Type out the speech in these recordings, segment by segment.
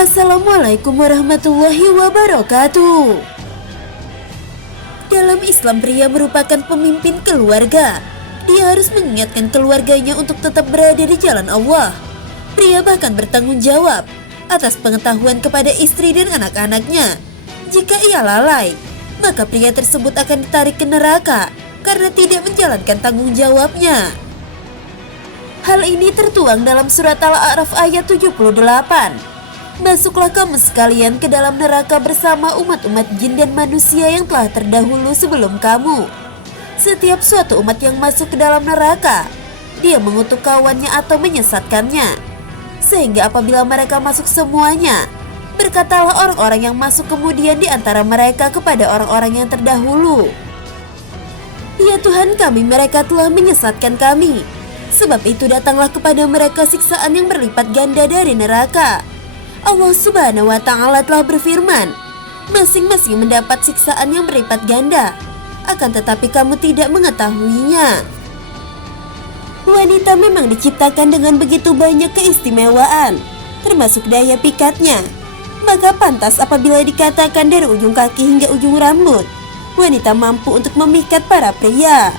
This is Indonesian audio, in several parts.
Assalamualaikum warahmatullahi wabarakatuh. Dalam Islam, pria merupakan pemimpin keluarga. Dia harus mengingatkan keluarganya untuk tetap berada di jalan Allah. Pria bahkan bertanggung jawab atas pengetahuan kepada istri dan anak-anaknya. Jika ia lalai, maka pria tersebut akan ditarik ke neraka karena tidak menjalankan tanggung jawabnya. Hal ini tertuang dalam surat Al-A'raf ayat 78. Masuklah kamu sekalian ke dalam neraka bersama umat-umat jin dan manusia yang telah terdahulu sebelum kamu. Setiap suatu umat yang masuk ke dalam neraka, dia mengutuk kawannya atau menyesatkannya. Sehingga apabila mereka masuk semuanya, berkatalah orang-orang yang masuk kemudian di antara mereka kepada orang-orang yang terdahulu, "Ya Tuhan kami, mereka telah menyesatkan kami. Sebab itu datanglah kepada mereka siksaan yang berlipat ganda dari neraka." Allah Subhanahu wa Ta'ala telah berfirman, masing-masing mendapat siksaan yang berlipat ganda, akan tetapi kamu tidak mengetahuinya. Wanita memang diciptakan dengan begitu banyak keistimewaan, termasuk daya pikatnya. Maka pantas apabila dikatakan dari ujung kaki hingga ujung rambut, wanita mampu untuk memikat para pria.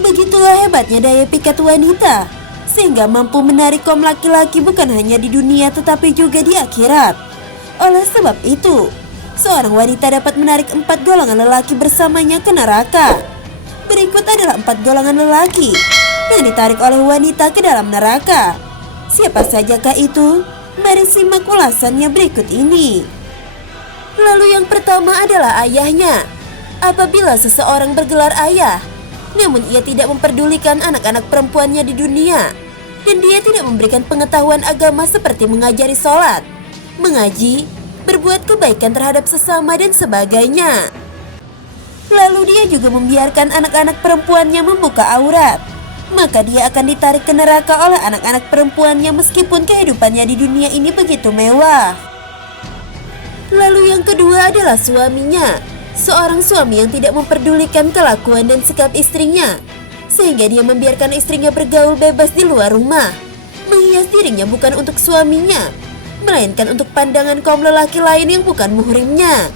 Begitulah hebatnya daya pikat wanita, sehingga mampu menarik kaum laki-laki bukan hanya di dunia tetapi juga di akhirat. Oleh sebab itu, seorang wanita dapat menarik 4 golongan lelaki bersamanya ke neraka. Berikut adalah 4 golongan lelaki yang ditarik oleh wanita ke dalam neraka. Siapa sajakah itu? Mari simak ulasannya berikut ini. Lalu yang pertama adalah ayahnya. Apabila seseorang bergelar ayah, namun ia tidak memperdulikan anak-anak perempuannya di dunia, dan dia tidak memberikan pengetahuan agama seperti mengajari sholat, mengaji, berbuat kebaikan terhadap sesama dan sebagainya. Lalu dia juga membiarkan anak-anak perempuannya membuka aurat, maka dia akan ditarik ke neraka oleh anak-anak perempuannya meskipun kehidupannya di dunia ini begitu mewah. Lalu yang kedua adalah suaminya. Seorang suami yang tidak memperdulikan kelakuan dan sikap istrinya, sehingga dia membiarkan istrinya bergaul bebas di luar rumah, menghias dirinya bukan untuk suaminya, melainkan untuk pandangan kaum lelaki lain yang bukan muhrimnya.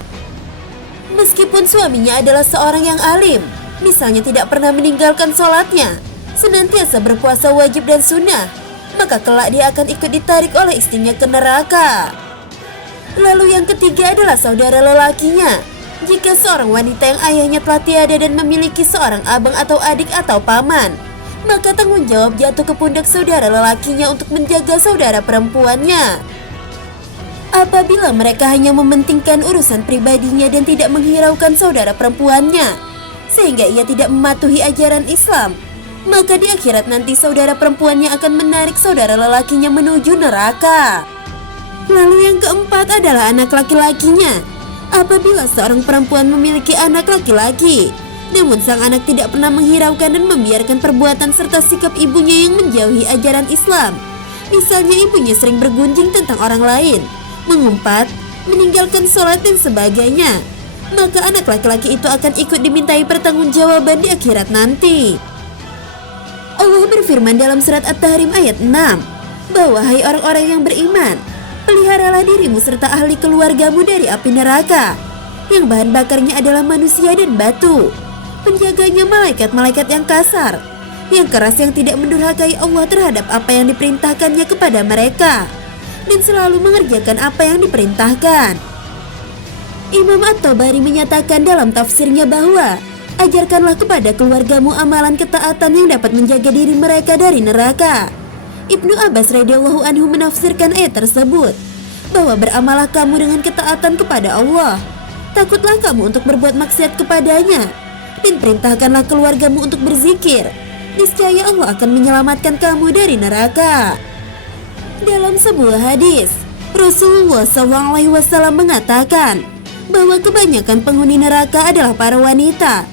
Meskipun suaminya adalah seorang yang alim, misalnya tidak pernah meninggalkan sholatnya, senantiasa berpuasa wajib dan sunnah, maka kelak dia akan ikut ditarik oleh istrinya ke neraka. Lalu yang ketiga adalah saudara lelakinya. Jika seorang wanita yang ayahnya telah tiada dan memiliki seorang abang atau adik atau paman, maka tanggung jawab jatuh ke pundak saudara lelakinya untuk menjaga saudara perempuannya. Apabila mereka hanya mementingkan urusan pribadinya dan tidak menghiraukan saudara perempuannya, sehingga ia tidak mematuhi ajaran Islam, maka di akhirat nanti saudara perempuannya akan menarik saudara lelakinya menuju neraka. Lalu yang keempat adalah anak laki-lakinya. Apabila seorang perempuan memiliki anak laki-laki, namun sang anak tidak pernah menghiraukan dan membiarkan perbuatan serta sikap ibunya yang menjauhi ajaran Islam, misalnya ibunya sering bergunjing tentang orang lain, mengumpat, meninggalkan sholat dan sebagainya, maka anak laki-laki itu akan ikut dimintai pertanggungjawaban di akhirat nanti. Allah berfirman dalam surat At-Tahrim ayat 6, bahwa hai orang-orang yang beriman, peliharalah dirimu serta ahli keluargamu dari api neraka, yang bahan bakarnya adalah manusia dan batu. Penjaganya malaikat-malaikat yang kasar, yang keras, yang tidak mendurhakai Allah terhadap apa yang diperintahkannya kepada mereka, dan selalu mengerjakan apa yang diperintahkan. Imam At-Tabari menyatakan dalam tafsirnya bahwa ajarkanlah kepada keluargamu amalan ketaatan yang dapat menjaga diri mereka dari neraka. Ibnu Abbas radhiyallahu anhu menafsirkan ayat tersebut bahwa beramallah kamu dengan ketaatan kepada Allah, takutlah kamu untuk berbuat maksiat kepadanya, dan perintahkanlah keluargamu untuk berzikir. Niscaya Allah akan menyelamatkan kamu dari neraka. Dalam sebuah hadis, Rasulullah SAW mengatakan bahwa kebanyakan penghuni neraka adalah para wanita.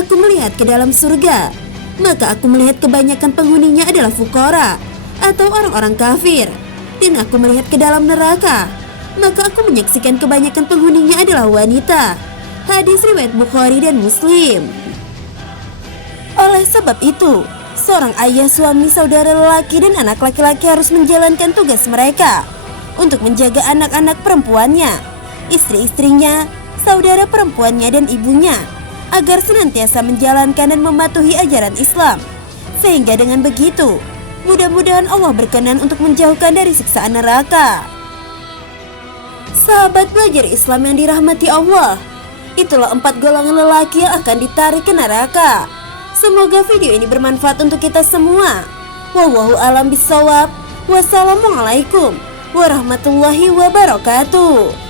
Aku melihat ke dalam surga, maka aku melihat kebanyakan penghuninya adalah fuqara atau orang-orang kafir, dan aku melihat ke dalam neraka, maka aku menyaksikan kebanyakan penghuninya adalah wanita. Hadis riwayat Bukhari dan Muslim. Oleh sebab itu, seorang ayah, suami, saudara lelaki, dan anak laki-laki harus menjalankan tugas mereka untuk menjaga anak-anak perempuannya, istri-istrinya, saudara perempuannya dan ibunya, agar senantiasa menjalankan dan mematuhi ajaran Islam. Sehingga dengan begitu, mudah-mudahan Allah berkenan untuk menjauhkan dari siksaan neraka. Sahabat belajar Islam yang dirahmati Allah, itulah 4 golongan lelaki yang akan ditarik ke neraka. Semoga video ini bermanfaat untuk kita semua. Wallahu a'lam bishawab. Wassalamualaikum warahmatullahi wabarakatuh.